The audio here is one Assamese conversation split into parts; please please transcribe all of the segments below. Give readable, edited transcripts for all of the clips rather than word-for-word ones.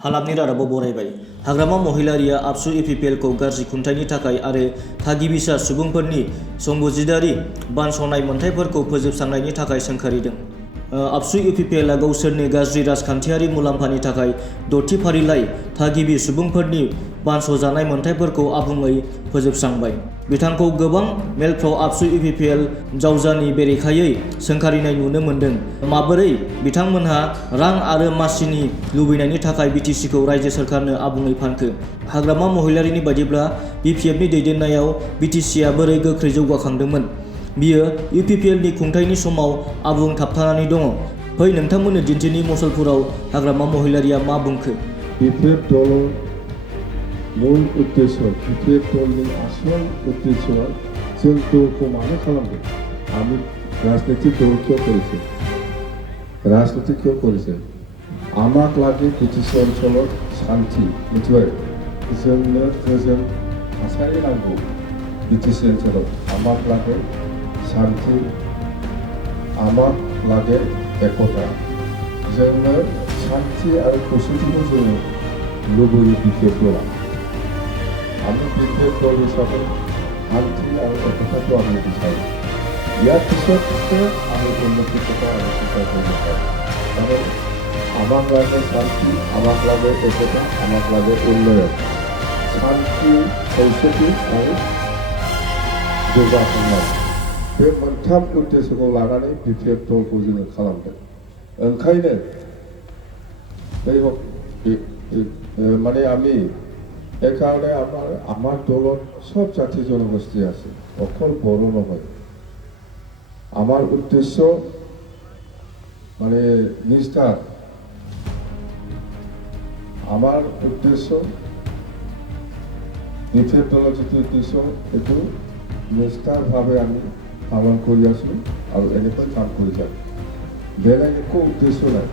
हालामनि रादाबाव बरायबाय। हाग्रामा महिलारिया आबसु-UPPखौ गाज्रि खुंथायनि थाखाय आरो थागिबिसा सुबुंफोरनि संबिजिदारि बानस'नाय मोनथायफोरखौ फोजोबस्रांनायनि थाखाय सोंखारिदों। आबसु-UPPआ गावसोरनि गाज्रि राजखान्थियारि मुलाम्फानि थाखाय 6थि फारिलाइ थागिबि सुबुंफोरनि बानस'जानाय मोनथायफोरखौ आबुङै फोजोबस्रांबाय। बिथांखौ गोबां मेलफ्राव आबसु-UPP जावजानि बेरेखायै सोंखारिनाय नुनो मोन्दों। माबोरै बिथांमोनहा रां आरो मासिनि लुबैनायनि थाखाय BTCखौ रायजो सोरखारनो आबुङै फानखो? हाग्रामा महिलारिनि बायदिब्ला BPFनि दैदेननायाव BTCआ बोरै गोख्रै जौगाखांदोंमोन? बियो UPPनि खुंथायनि समाव आबुं थाबथानानै दङ। फै नोंथांमोननो दिन्थिनि मसलपुराव हाग्रामा महिलारिया मा बुंखो। BPF दलर मूल उद्देश्य BPF दलनि आसल उद्देश्यआ जों दलखौ मानो खालामदों? আমি রাজনৈতিক দল কিয় করেছে? রাজনীতি কিয় করেছে? আমাক লাগে BTC অঞ্চলত শান্তি মিथिबाय जोंनो गोजोन थासारि नांगौ BTC ओनसोलाव আমাক লাগে শান্তি আমাক লাগে একতা जोंनो শান্তি आरो खौसेथिखौ जोङो लुबैयो BPF दला আমি BPF दल हिसाबै শান্তি আৰু একতাটো আমি বিচাৰোঁ ইয়াৰ পিছতে আমি উন্নতিৰ কথা আমি চিন্তা কৰিব পাৰোঁ কাৰণ আমাক লাগে শান্তি আমাক লাগে একতা আমাক লাগে উন্নয়ন শান্তি खौसेथि आरो जौगाखांनाय बे मोनथाम उद्देश्यखौ लानानै BPF दलखौ जोङो खालामदों ओंखायनो মানে আমি একাৰণে আমাৰ দলত সব জাতি জনগোষ্ঠী আছে অকল বড়ো নহয় আমাৰ উদ্দেশ্য মানে নিষ্ঠা আমাৰ উদ্দেশ্য BPF দলৰ যিটো উদ্দেশ্য এইটো নিষ্ঠাৰভাৱে আমি পালন কৰি আছোঁ আৰু এনেকৈ কাম কৰি যাম বেলেগ একো উদ্দেশ্য নাই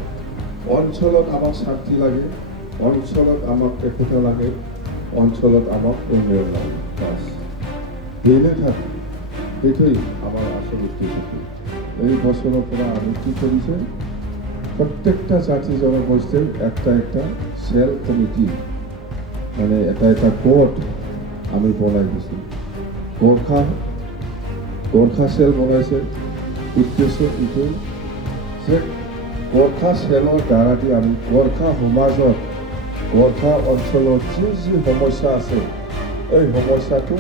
অঞ্চলত আমাক শান্তি লাগে অঞ্চলত আমাক একতা লাগে অঞ্চলত আমাক উন্নয়ন লাগে বাস বেলে থাকে এইটোই আমার আসল উদ্দেশ্য এই বছরের পর আমি কি করেছে প্রত্যেকটা জাতি জনগোষ্ঠীর একটা সেল কমিটি মানে এটা কোর্ট আমি বনাই দিছি গোর্খা সেল বনাইছে উদ্দেশ্য এইটো যে গোর্খা সেলৰ দ্বাৰা দি আমি গোর্খা সমাজত গোর্খা অঞ্চলত যি সমস্যা আছে এই সমস্যাটো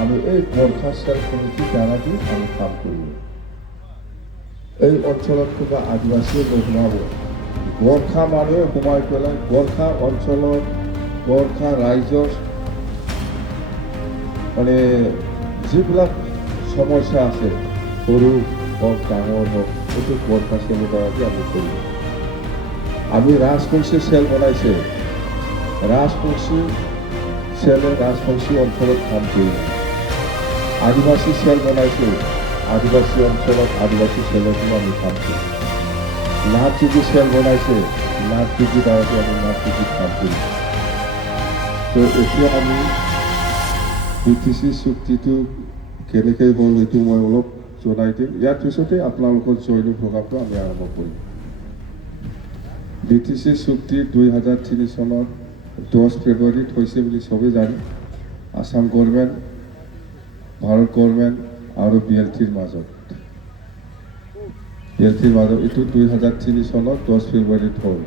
আমি এই গোর্খা সেল কমিটিৰ দ্বাৰা দি আমি কাম কৰিম এই অঞ্চলত কিবা আদিবাসী নোহোৱাব গোৰ্খা মানুহে সোমাই পেলাই গোৰ্খা অঞ্চলত গোৰ্খা ৰাইজৰ মানে যিবিলাক সমস্যা আছে সৰু হওক ডাঙৰ হওক এইটো গোৰ্খা সেলৰ দ্বাৰা দি আমি কৰিম আমি ৰাজবংশী সেল বনাইছে ৰাজবংশী সেলে ৰাজবংশী অঞ্চলত কাম কৰিম আদিবাসী সেল বনাইছে আদিবাসী অঞ্চলত আদিবাসী সেলতো আমি কাম কৰিম নাথযোগী সেল বনাইছে নাথযোগী দ্বাৰা আমি নাথযোগীত কাম কৰিম তো এতিয়া আমি BTC চুক্তিটো কেনেকৈ হ'ল সেইটো মই অলপ জনাই দিম ইয়াৰ পিছতে আপোনালোকৰ জয়নিং প্ৰগ্ৰামটো আমি আৰম্ভ কৰিম BTC চুক্তি 2003 চনৰ 10 ফেব্ৰুৱাৰীত হৈছে বুলি সবেই জানে আসাম গভৰ্ণমেণ্ট ভাৰত গভৰ্ণমেণ্ট আৰু BLTৰ মাজত এইটো 2003 চনৰ 10 ফেব্ৰুৱাৰীত হ'ল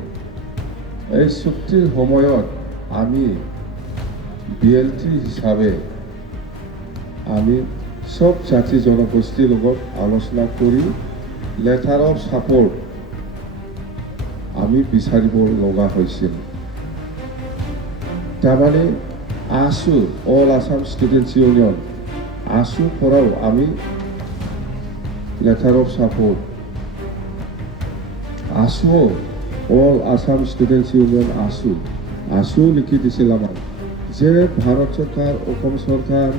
এই চুক্তিৰ সময়ত আমি BLT হিচাপে আমি সব জাতি জনগোষ্ঠীৰ লগত আলোচনা কৰি লেটাৰ অফ ছাপোৰ্ট আমি বিচাৰিব লগা হৈছিল তাৰমানে ASU all Assam students union ASU পৰাও আমি letter of support ASU all Assam students union ASU লিখি দিছিল আমাক যে ভাৰত চৰকাৰ অসম চৰকাৰ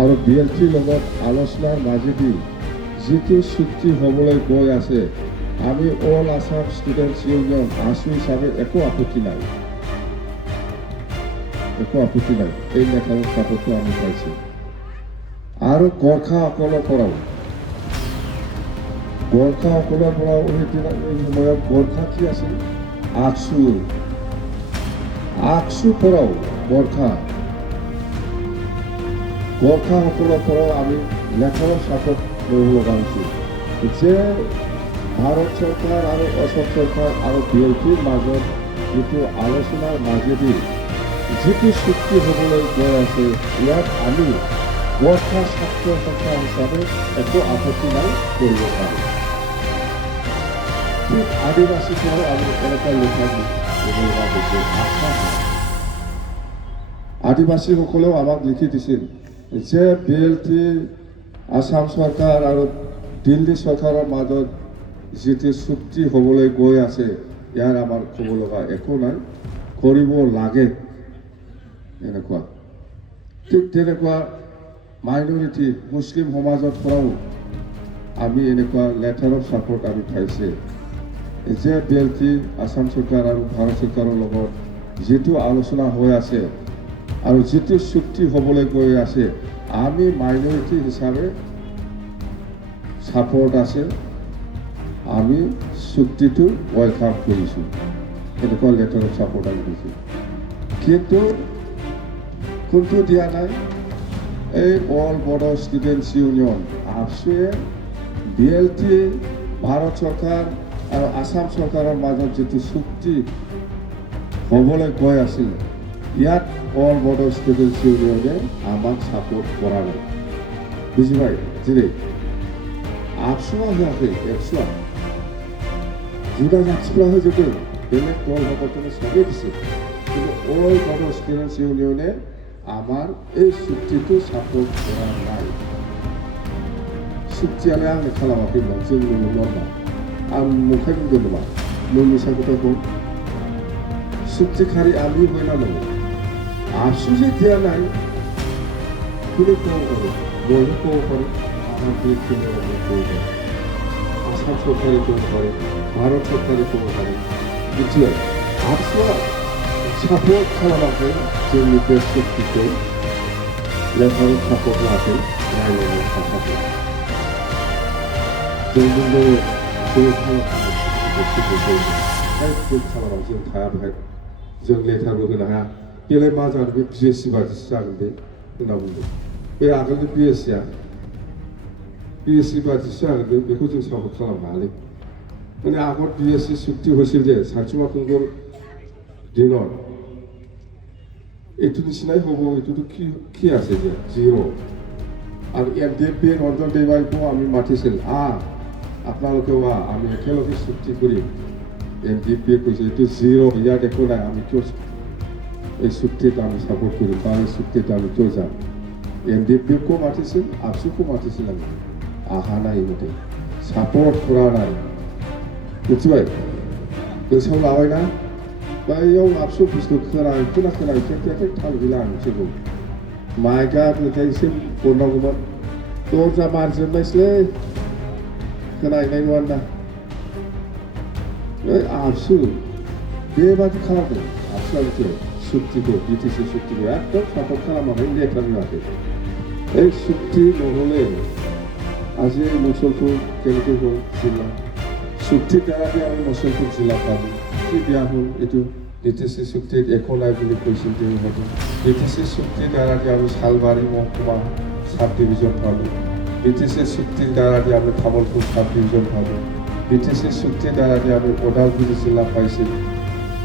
আৰু BLTৰ লগত আলোচনাৰ মাজেদি যিটো চুক্তি হ'বলৈ গৈ আছে আমি all Assam students union ASU হিচাপে একো আপত্তি নাই এই লেটাৰ অফ ছাপোৰ্টটো আমি পাইছোঁ আৰু গোৰ্খাসকলৰ পৰাও সেইদিনা এই সময়ত গোৰ্খা কি আছিল আকসুফोराव গৰ্খাসকলৰপৰাও আমি লেটাৰৰ ছাপৰ্ট কৰিব লগা হৈছিল যে ভাৰত চৰকাৰ আৰু অসম চৰকাৰ আৰু বিএলপিৰ মাজত যিটো আলোচনাৰ মাজেদি যিটো চুক্তি হ'বলৈ গৈ আছে ইয়াত আমি গৰ্খা ছাত্ৰ সংস্থা হিচাপে একো আপত্তি নাই কৰিব পাৰোঁ ঠিক আদিবাসীসকলেও আমি এনেকুৱা লেখা দিব লগা হৈছে আদিবাসীসকলেও আমাক লিখি দিছিল যে বিএলপি আসাম চৰকাৰ আৰু দিল্লী চৰকাৰৰ মাজত যিটো চুক্তি হ'বলৈ গৈ আছে ইয়াৰ আমাৰ ক'ব লগা একো নাই কৰিব লাগে এনেকুৱা ঠিক তেনেকুৱা মাইনৰিটি মুছলিম সমাজৰ পৰাও আমি এনেকুৱা লেটাৰৰ ছাপৰ্ট আমি পাইছে যে বিএলপি আসাম চৰকাৰ আৰু ভাৰত চৰকাৰৰ লগত যিটো আলোচনা হৈ আছে আৰু যিটো চুক্তি হ'বলৈ গৈ আছে আমি মাইনৰিটি হিচাপে ছাপৰ্ট আছে আমি চুক্তিটো ৱেলকাম কৰিছোঁ এনেকুৱা লেটাৰৰ ছাপৰ্ট আমি দিছোঁ কিন্তু কোনটো দিয়া নাই এই অল বড়ো ষ্টুডেণ্টছ ইউনিয়ন আপছুৱে বিএলপি ভাৰত চৰকাৰ আৰু আসাম চৰকাৰৰ মাজত যিটো চুক্তি হ'বলৈ গৈ আছিল ইয়াত অল বড়ো ষ্টুডেণ্টছ ইউনিয়নে আমাক ছাপৰ্ট কৰা নাই বুজি পাই যেনে আপছুৱা হোৱাকৈ একচুৱা जुदा जाथिफ्रा होजोबदों बेलेग दलफोरखौनो सबै दिसे কিন্তু অল বড়ো ষ্টুডেণ্টছ ইউনিয়নে আমাৰ এই চুক্তিটো ছাপৰ্ট কৰা নাই চুক্তিयालाय आंनो खालामाखैमोन जोंनि नङा आं मुखाय बुंदों नामा नोंनि साखौथाखौ चुक्तिखारि आंनि बयना नङा आबसुजे दिया নাই खुले कौ करे बयबो कौ करे আমার বিএলপি কৌ করে আসাম সরকারে কৌ করে ভারত সরকারে কৌ করে বুঝলেন আপসুয়া সাপোর্ট খালামাखै जोंनि बे चुक्तिखौ লেটাराव सापर्ट होआखै रायज्लायनो थाखाय जों खालामा जों थाया बेहाय जों लेटारबो होनो हाया बेलाय मा जागोन बे बिएससि बादिसो जागोन बे होनना बुंदों बे आगोलनि बिएससि बादिसो जागोन बेखौ जों सापर्ट खालामनो हायालै माने আগত বিএসসি চুক্তি হৈছিল যে সাংসুমা কুঙ্গৰ দিনত এইটো নিচিনাই হ'ব এইটোতো কি আছে যে জিৰ' আৰু এনডিএফবি ৰঞ্জন দেৱাইকো আমি মাতিছিল আপোনালোকেও আমি একেলগে চুক্তি কৰিম এনডিএফবিয়ে কৈছে এইটো জিৰ' ইয়াত একো নাই আমি কিয় এই চুক্তিত আমি ছাপৰ্ট কৰিম বা এই চুক্তিত আমি কিয় যাম এনডিএফবিকো মাতিছিল আপসুকো মাতিছিল আমি আহা নাই ইহঁতে ছাপৰ্ট কৰা নাই मिथिबाय गोसोआव लाबायना बैयाव आबसु बुस्थु खोनाय खेबखेब थाल गैला आं मिथिगौ माइकआ मेथाइसिम हरनांगौमोन दरजा मारिजोबनायसैलै खोनाहैनाय नङा ना बै आबसु बेबादि खालामदों आबसुआ मिथिबाय चुक्तिखौ बिटिसि चुक्तिखौ एकदम सापर्ट खालामाखै लेटार होआखै এই চুক্তি নহ'লে আজি মুছলপুৰ কেনেকৈ হ'ল জিলা চুক্তি দ্বাৰাদি আমি মুছলপুৰ জিলা পালোঁ কি বেয়া হ'ল এইটো বিটিসি চুক্তিত একো নাই বুলি কৈছিল তেওঁলোকে বিটিসি চুক্তিৰ দ্বাৰাদি আমি শালবাৰী মহকুমা সাব ডিভিজন পালোঁ বিটিসি চুক্তিৰ দ্বাৰাদি আমি তামোলপুৰ সাব ডিভিজন পালোঁ বিটিসি চুক্তিৰ দ্বাৰাদি আমি ওদালগুৰি জিলা পাইছিল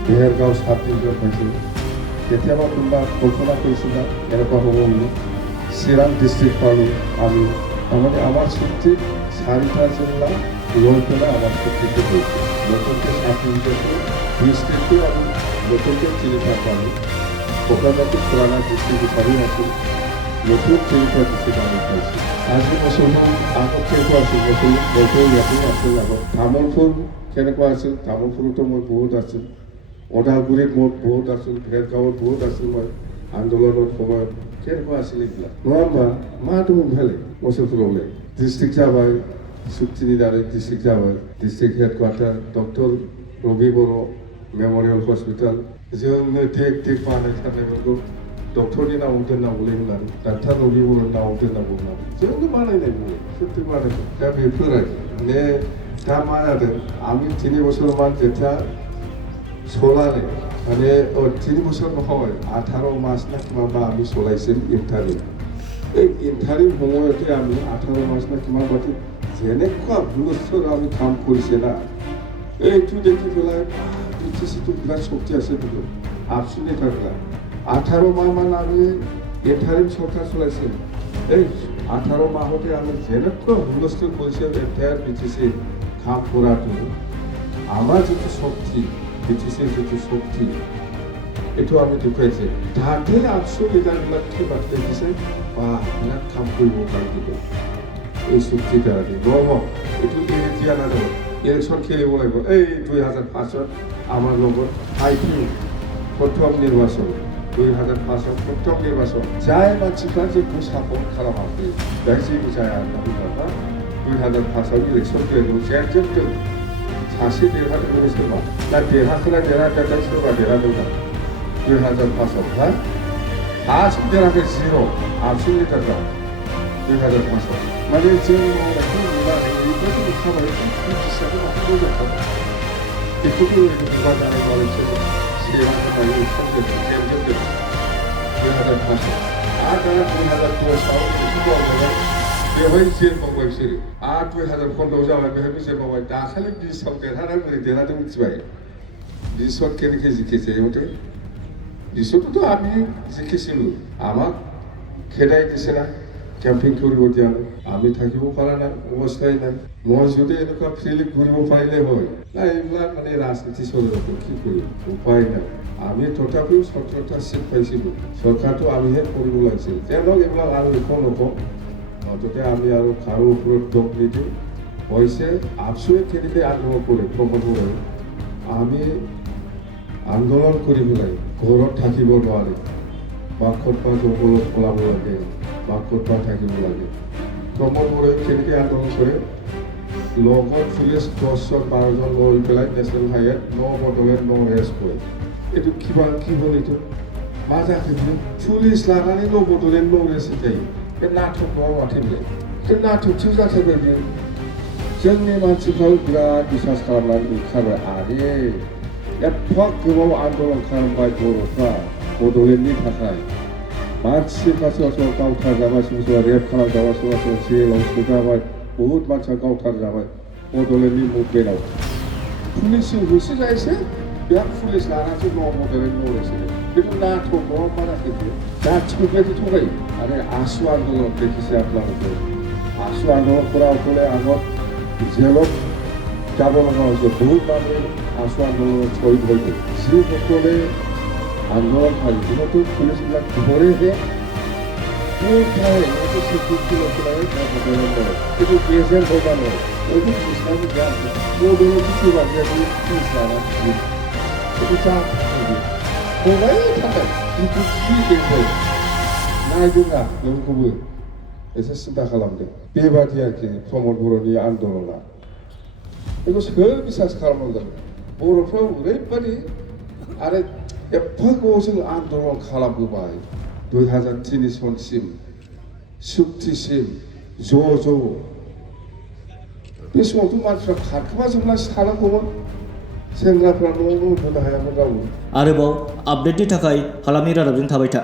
বেহেৰগাঁও সাব ডিভিজন পাইছিল কেতিয়াবা কোনোবা কল্পনা কৰিছিল না এনেকুৱা হ'ব বুলি চিৰাং ডিষ্ট্ৰিক্ট পালোঁ আমি তাৰমানে আমাৰ চুক্তিত 4টা জিলা লৈ পেলাই আমাৰ চুক্তিটো হৈছিল নতুনকৈ সাব ডিভিজন ডিষ্ট্ৰিক্টটো আমি নতুনকৈ 3টা পালোঁ কক্ৰাঝাৰটো পুৰণা ডিষ্ট্ৰিক্ট হিচাপে আছিল নতুন 3টা ডিষ্ট্ৰিক্ট আমি পাইছোঁ আজি মুছলমান আগত কেনেকুৱা আছিল মুছলমান ইয়াতে আছিল আগত তামোলপুৰ কেনেকুৱা আছিল তামোলপুৰতো মই বহুত আছিল ওদালগুৰিত মোৰ বহুত আছিল ভেৰগাঁৱত বহুত আছিল মই আন্দোলনৰ সময়ত কেনেকুৱা আছিল এইবিলাক নङा होमबा मा दङ बेहाय मुसलपुरावलाय डिस्ट्रिक्ट जाबाय चुक्तिनि दारै डिस्ट्रिक्ट जाबाय डिस्ट्रिक्ट हेडक्वार्टार डक्टर रबि बर' मेम'रियेल हस्पिटाल जोंनो टेक बानायथारनायफोरखौ डक्टरनि नामाव दोननांगौलै होननानै डाक्टार रबि बर'नि नामाव दोननांगौ होननानै जोंनो बानायनाय बुङो सोरथो बानायदों दा बेफोर माने दा मा जादों আমি 3 বছরমান যেটা सोलारे মানে 3 বছর নহয় 18 মাস না কিমান বা আমি চলাইছিল ইণ্টাৰিম এই ইণ্টাৰিম সময়তে আমি 18 মাস না কিমান বাকি যেনেকুৱা হুলস্থুল আমি কাম কৰিছে না এইটো দেখি পেলাই বিটিচিটো বিৰাট শক্তি আছে কিন্তু আপসুনি থাকলা 18 মাহ মান আমি ইণ্টাৰিম চৰকাৰ চলাইছিল এই 18 মাহতে আমি যেনেকুৱা হুলস্থুল কৰিছে এতিয়াৰ বিটিচি কাম কৰাটো আমাৰ যিটো শক্তি বিটিচিৰ যিটো শক্তি এইটো আমি দেখুৱাইছে তাতে আপসু লিডাৰবিলাকে বাদ দেখিছে বা আপোনাক কাম কৰিব পাৰিব এই চুক্তি কাৰণে এইটো এতিয়া নাযাব ইলেকশ্যন খেলিব লাগিব এই 2005ত আমাৰ লগত প্ৰথম নিৰ্বাচন 2005ত প্ৰথম নিৰ্বাচন যাই মানसिफ्रा जोंखौ सापर्ट खालामाखै दा जेबो जाया होननानै बुंबा 2005आव इलेक्सन खेलिनो जेनजोबदों सासे देरहादों सोरबा दा देरहाखोना देरहायाखै सोरबा देरहादोंमोन 2005आव हा गासिबो देरहाखै जिर' आबसुनि थाखाय 2005आव माने जों मावनायखौ नुनानै ओरैबायदि खामानि बिटिसिआबो माखौ मोजांखामोन बेखौबो बिबान जानाय मानसिफोर देरहाखोना इलेक्सन जेनजोबदों 2005आव आरो दाना 2010आव बेखौ मावनानै बेवहाय जेल मावबाय बिसोरो आरो 2015 जाबाय बेवहायबो जेल मावबाय दाखालि 20आव देरहानानै बोरै देरहादों मिथिबाय 20ত কেনেকৈ জিকিছে সিহঁতে 20ততো আমি জিকিছিলোঁ আমাক খেদাই দিছে না কেম্পিং কৰিব দিয়া নাই আমি থাকিব পৰা নাই অৱস্থাই নাই মই যদি এনেকুৱা ফ্ৰীলি ঘূৰিব পাৰিলে হয় না এইবিলাক মানে ৰাজনীতি চলিব কি কৰিম উপায় নাই আমি তথাপিও 17টা চিট পাইছিলোঁ চৰকাৰটো আমিহে কৰিব লাগিছিল তেওঁলোক এইবিলাক আৰু একো নকওঁ অন্ততে আমি আৰু কাৰো ওপৰত দোষ নিদিওঁ হৈছে আপসুৱে কেনেকৈ আন্দোলন কৰে প্ৰমোদ কৰে আমি আন্দোলন কৰি পেলাই ঘৰত থাকিব নোৱাৰে বা ক'ৰবাত জংঘলত ওলাব লাগে বা ক'ৰবাত থাকিব লাগে প্ৰমোদ কৰে কেনেকৈ আন্দোলন কৰে লগত পুলিচ 10জন 12জন লৈ পেলাই নেশ্যনেল হাইৱেত ন' বটলেণ্ড ন' ৰেষ্ট কৰে এইটো কিবা কি হ'ল এইটো मा जाखो बियो पुलिस लानानै न' बड'लेण्ड न' रेस्ट जायो बे नाटकआव माथोमोनलाय बे नाटकसो जाथारबाय बियो जोंनि मानसिफ्रा बिराद बिसास खालामनानै ओंखारबाय आरे एफा गोबाव आन्दलन खालामबाय बर'फ्रा बड'लेण्डनि थाखाय मानसिफ्रा सोरबा सोरबा गावथारजाबाय सोरबा सोरबा रेप खालामजाबाय सोरबा सोरबा जेलाव सोजाबाय बहुद मानसिया गावथारजाबाय बड'लेण्डनि मुभमेन्टआव पुलिसजों होसोजायोसो बिराद पुलिस लानानैसो न' बड'लेण्ड न' रेस्ट बेखौ नाटकआव मा जाखो बियो जाथिफोरबायदि थगायो आरो आसु आन्दोलन देखिছে আপোনালোকে आसु आन्दोलनफोराव বোলে আগত জেলত যাব লগা হৈছে বহুত মানুহ आसु आन्दोलन শ্বহীদ হৈছে যিসকলে আন্দোলনকাৰী যিহেতু পুলিচবিলাক ধৰেহে কোথায় এইটো স্বীকৃতি লৈ পেলাই বদলন কৰে এইটো এজেণ্ট হৈ বা নহয় এইটো ইছলামিক জ্ঞান বদলৰ কিছু বাহিৰে পুলিচ লানাनै এইটো চাপ हबाय थाखाय जिथु खि बेखौ नायदोंना बेखौबो एसे सिन्था खालामदों बेबादि आरोखि प्रमद बर'नि आन्दलना बेखौ सोर बिसास खालामनांगोन बर'फ्राव ओरैबादि आरो एफा गोबाव जों आन्दलन खालामबोबाय 2003 सनसिम सुक्तिसिम ज' बे समावथ' मानसिफ्रा खारखोमाजोबनासो थानांगौमोन सेंग्राफ्रा न'आवनो उन्दुनो हायामोन रावबो आरोबाव आपडेटनि थाखाय हालामनि रादाबजों थाबाय था।